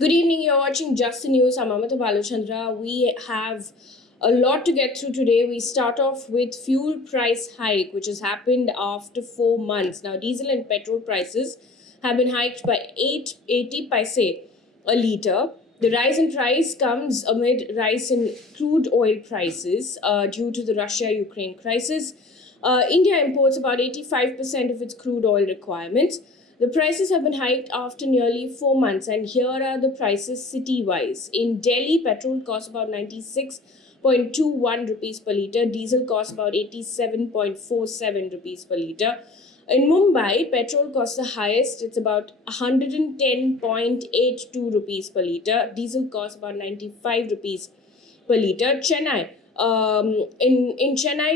Good evening, you're watching Just the News. I'm Amita Balachandra. We have a lot to get through today. We start off with fuel price hike, which has happened after 4 months. Now, diesel and petrol prices have been hiked by 80 paise a litre. The rise in price comes amid rise in crude oil prices due to the Russia-Ukraine crisis. India imports about 85% of its crude oil requirements. The prices have been hiked after nearly 4 months, and here are the prices city-wise. In Delhi, petrol costs about 96.21 rupees per litre, diesel costs about 87.47 rupees per litre. In Mumbai, petrol costs the highest, it's about 110.82 rupees per litre, diesel costs about 95 rupees per litre. Chennai, in Chennai,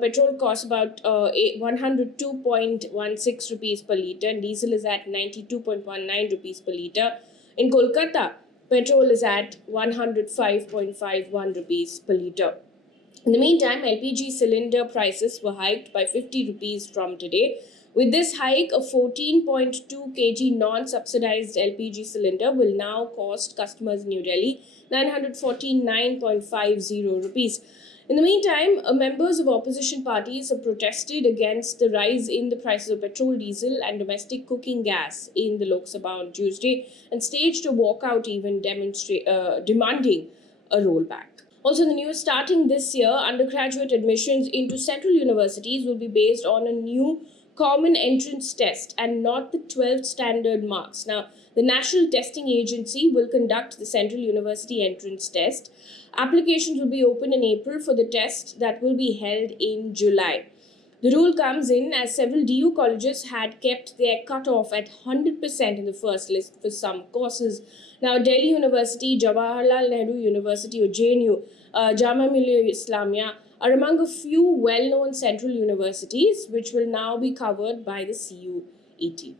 petrol costs about 102.16 rupees per litre, and diesel is at 92.19 rupees per litre. In Kolkata, petrol is at 105.51 rupees per litre. In the meantime, LPG cylinder prices were hiked by 50 rupees from today. With this hike, a 14.2 kg non-subsidized LPG cylinder will now cost customers in New Delhi 949.50 rupees. In the meantime, members of opposition parties have protested against the rise in the prices of petrol, diesel, and domestic cooking gas in the Lok Sabha on Tuesday and staged a walkout event demanding a rollback. Also, the news starting this year, undergraduate admissions into central universities will be based on a new common entrance test and not the 12th standard marks. Now, the National Testing Agency will conduct the Central University Entrance Test. Applications will be open in April for the test that will be held in July. The rule comes in as several DU colleges had kept their cutoff at 100% in the first list for some courses. Now, Delhi University, Jawaharlal Nehru University or JNU, Jamia Millia Islamia are among a few well-known central universities which will now be covered by the CUET.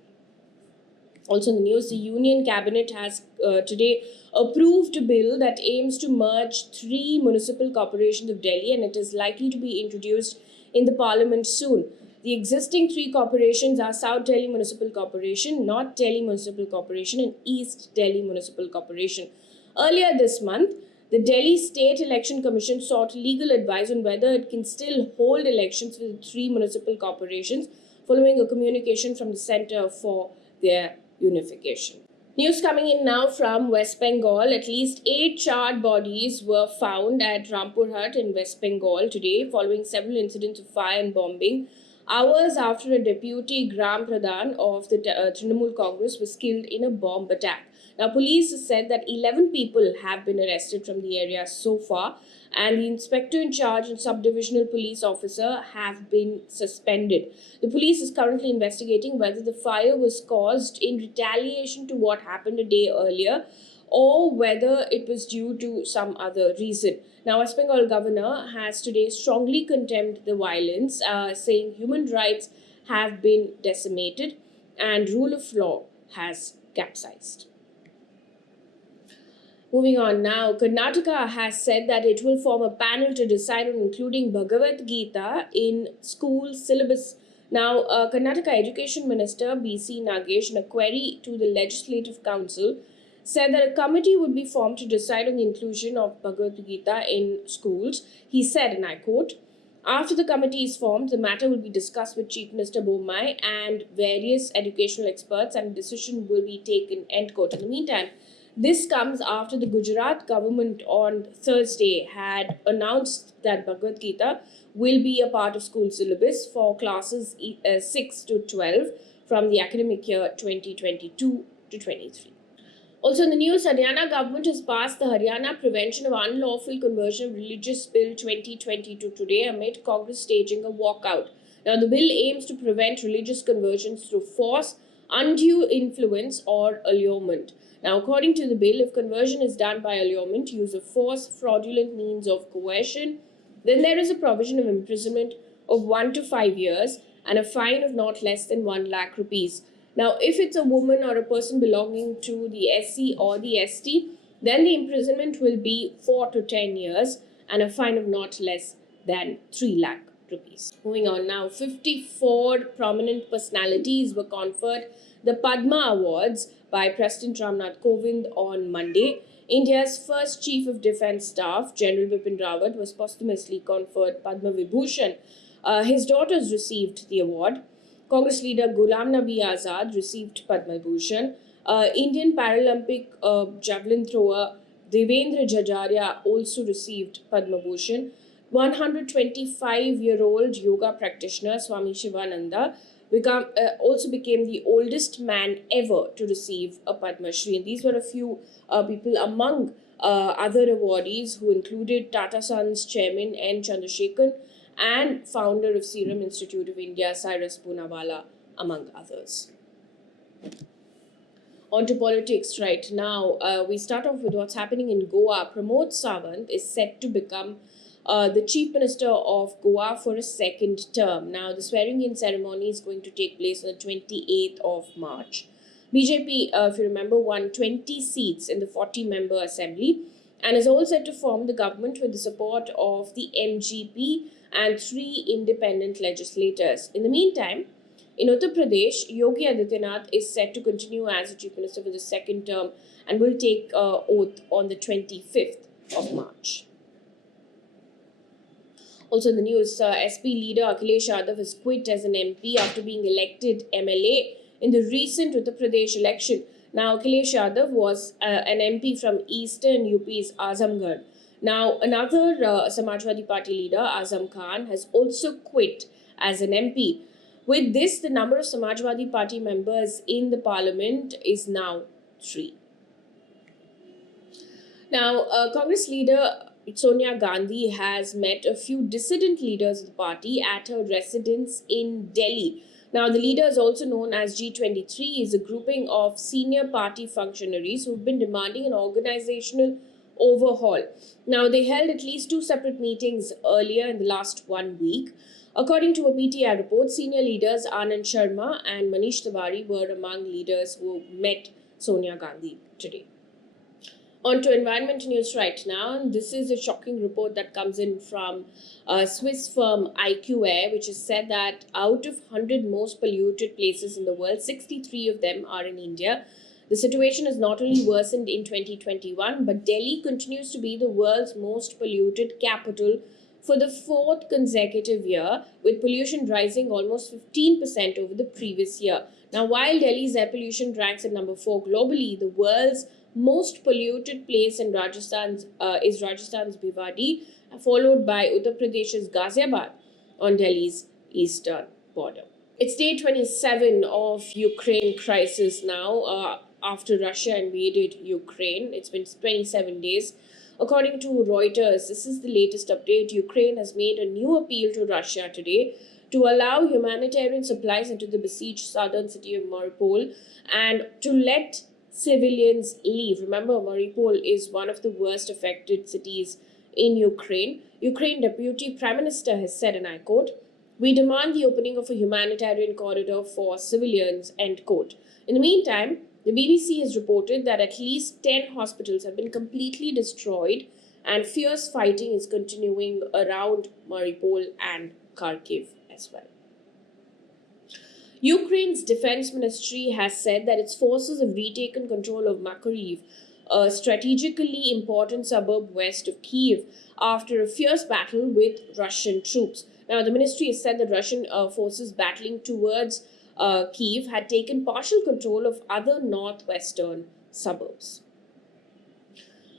Also in the news, the Union Cabinet has today approved a bill that aims to merge 3 municipal corporations of Delhi, and it is likely to be introduced in the Parliament soon. The existing 3 corporations are South Delhi Municipal Corporation, North Delhi Municipal Corporation, and East Delhi Municipal Corporation. Earlier this month, the Delhi State Election Commission sought legal advice on whether it can still hold elections for the 3 municipal corporations following a communication from the Centre for their unification. News coming in now from West Bengal. At least 8 charred bodies were found at Rampurhat in West Bengal today following several incidents of fire and bombing, hours after a deputy Gram Pradhan of the Trinamool Congress was killed in a bomb attack. Now, police has said that 11 people have been arrested from the area so far, and the inspector in charge and subdivisional police officer have been suspended. The police is currently investigating whether the fire was caused in retaliation to what happened a day earlier or whether it was due to some other reason. Now, West Bengal governor has today strongly condemned the violence, saying human rights have been decimated and rule of law has capsized. Moving on now, Karnataka has said that it will form a panel to decide on including Bhagavad Gita in school syllabus. Now, Karnataka Education Minister B.C. Nagesh, in a query to the Legislative Council, said that a committee would be formed to decide on the inclusion of Bhagavad Gita in schools. He said, and I quote, "After the committee is formed, the matter will be discussed with Chief Minister Bommai and various educational experts and a decision will be taken," end quote. In the meantime, this comes after the Gujarat government on Thursday had announced that Bhagavad Gita will be a part of school syllabus for classes 6 to 12 from the academic year 2022 to 23. Also in the news, Haryana government has passed the Haryana Prevention of Unlawful Conversion of Religious Bill 2022 today amid Congress staging a walkout. Now, the bill aims to prevent religious conversions through force, undue influence, or allurement. Now, according to the bill, if conversion is done by allurement, use of force, fraudulent means of coercion, then there is a provision of imprisonment of 1 to 5 years and a fine of not less than 1 lakh rupees. Now, if it's a woman or a person belonging to the SC or the ST, then the imprisonment will be 4 to 10 years and a fine of not less than 3 lakh rupees. Moving on now, 54 prominent personalities were conferred the Padma Awards by President Ramnath Kovind on Monday. India's first Chief of Defence Staff, General Bipin Rawat, was posthumously conferred Padma Vibhushan. His daughters received the award. Congress leader Ghulam Nabi Azad received Padma Bhushan. Indian Paralympic javelin thrower Devendra Jajaria also received Padma Bhushan. 125-year-old yoga practitioner Swami Shivananda also became the oldest man ever to receive a Padma Shri. And these were a few people among other awardees who included Tata Sons chairman N. Chandrasekhan and founder of Serum Institute of India, Cyrus Poonawalla, among others. On to politics right now. We start off with what's happening in Goa. Pramod Sawant is set to become the Chief Minister of Goa for a second term. Now, the swearing-in ceremony is going to take place on the 28th of March. BJP, if you remember, won 20 seats in the 40-member assembly and is all set to form the government with the support of the MGP and 3 independent legislators. In the meantime, in Uttar Pradesh, Yogi Adityanath is set to continue as the Chief Minister for the second term and will take oath on the 25th of March. Also in the news, SP leader Akhilesh Yadav has quit as an MP after being elected MLA in the recent Uttar Pradesh election. Now, Akhilesh Yadav was an MP from eastern UP's Azamgarh. Now, another Samajwadi Party leader, Azam Khan, has also quit as an MP. With this, the number of Samajwadi Party members in the parliament is now 3. Now, Congress leader Sonia Gandhi has met a few dissident leaders of the party at her residence in Delhi. Now, the leader is also known as G23, is a grouping of senior party functionaries who've been demanding an organizational overhaul. Now, they held at least 2 separate meetings earlier in the last 1 week. According to a PTI report, senior leaders Anand Sharma and Manish Tiwari were among leaders who met Sonia Gandhi today. On to environment news right now. This is a shocking report that comes in from Swiss firm IQ Air, which has said that out of 100 most polluted places in the world, 63 of them are in India. The situation has not only worsened in 2021, but Delhi continues to be the world's most polluted capital for the 4th consecutive year, with pollution rising almost 15% over the previous year. Now, while Delhi's air pollution ranks at number 4 globally, the world's most polluted place in Rajasthan's is Rajasthan's Bhiwadi, followed by Uttar Pradesh's Ghaziabad on Delhi's eastern border. It's day 27 of Ukraine crisis now after Russia invaded Ukraine. It's been 27 days. According to Reuters, this is the latest update. Ukraine has made a new appeal to Russia today to allow humanitarian supplies into the besieged southern city of Mariupol and to let civilians leave. Remember, Mariupol is one of the worst affected cities in Ukraine. Ukraine Deputy Prime Minister has said, and I quote, "We demand the opening of a humanitarian corridor for civilians," end quote. In the meantime, the BBC has reported that at least 10 hospitals have been completely destroyed and fierce fighting is continuing around Mariupol and Kharkiv as well. Ukraine's defense ministry has said that its forces have retaken control of Makariv, a strategically important suburb west of Kyiv, after a fierce battle with Russian troops. Now, the ministry has said that Russian forces battling towards Kyiv had taken partial control of other northwestern suburbs.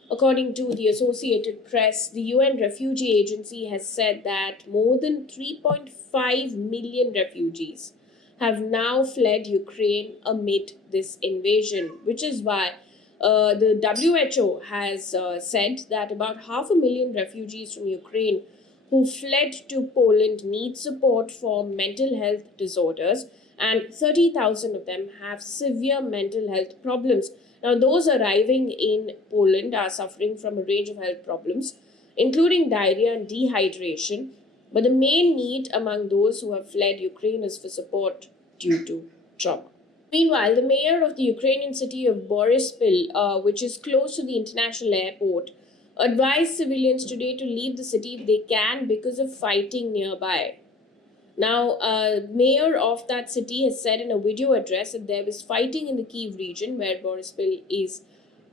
According to the Associated Press, the UN Refugee Agency has said that more than 3.5 million refugees have now fled Ukraine amid this invasion, which is why the WHO has said that about 500,000 refugees from Ukraine who fled to Poland need support for mental health disorders, and 30,000 of them have severe mental health problems. Now, those arriving in Poland are suffering from a range of health problems, including diarrhea and dehydration, but the main need among those who have fled Ukraine is for support due to trauma. Meanwhile, the mayor of the Ukrainian city of Boryspil, which is close to the international airport, advised civilians today to leave the city if they can because of fighting nearby. Now, mayor of that city has said in a video address that there was fighting in the Kyiv region where Borispil is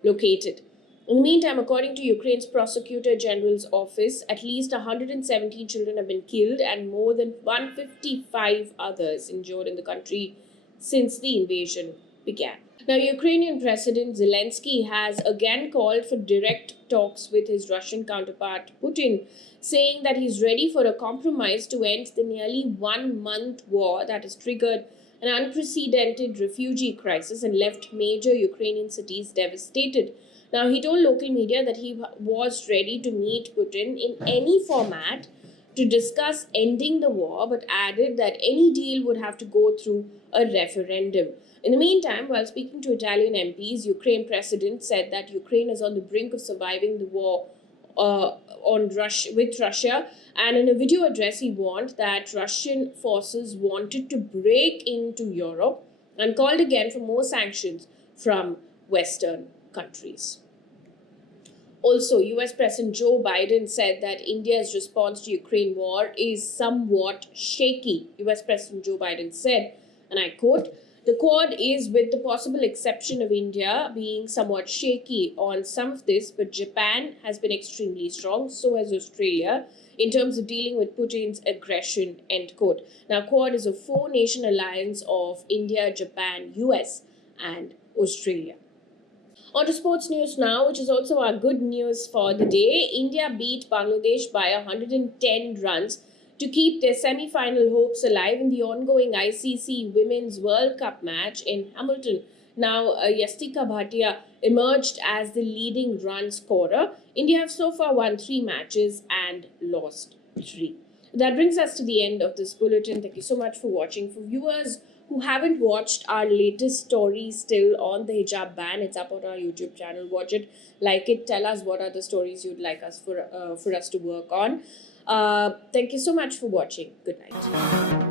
located. In the meantime, according to Ukraine's Prosecutor General's office, at least 117 children have been killed and more than 155 others injured in the country since the invasion began. Now, Ukrainian President Zelenskyy has again called for direct talks with his Russian counterpart Putin, saying that he's ready for a compromise to end the nearly 1 month war that has triggered an unprecedented refugee crisis and left major Ukrainian cities devastated. Now, he told local media that he was ready to meet Putin in any format to discuss ending the war, but added that any deal would have to go through a referendum. In the meantime, while speaking to Italian MPs, Ukraine president said that Ukraine is on the brink of surviving the war with Russia, and in a video address, he warned that Russian forces wanted to break into Europe and called again for more sanctions from Western countries. Also, US President Joe Biden said that India's response to Ukraine war is somewhat shaky. US President Joe Biden said, and I quote, "The Quad is, with the possible exception of India, being somewhat shaky on some of this, but Japan has been extremely strong, so has Australia, in terms of dealing with Putin's aggression," end quote. Now, Quad is a four-nation alliance of India, Japan, US, and Australia. On to sports news now, which is also our good news for the day. India beat Bangladesh by 110 runs to keep their semi-final hopes alive in the ongoing ICC Women's World Cup match in Hamilton. Now, Yastika Bhatia emerged as the leading run scorer. India have so far won 3 matches and lost 3. That brings us to the end of this bulletin. Thank you so much for watching. For viewers who haven't watched our latest story still on the hijab ban, it's up on our YouTube channel. Watch it, like it, tell us what are the stories you'd like us for us to work on. Thank you so much for watching. Good night.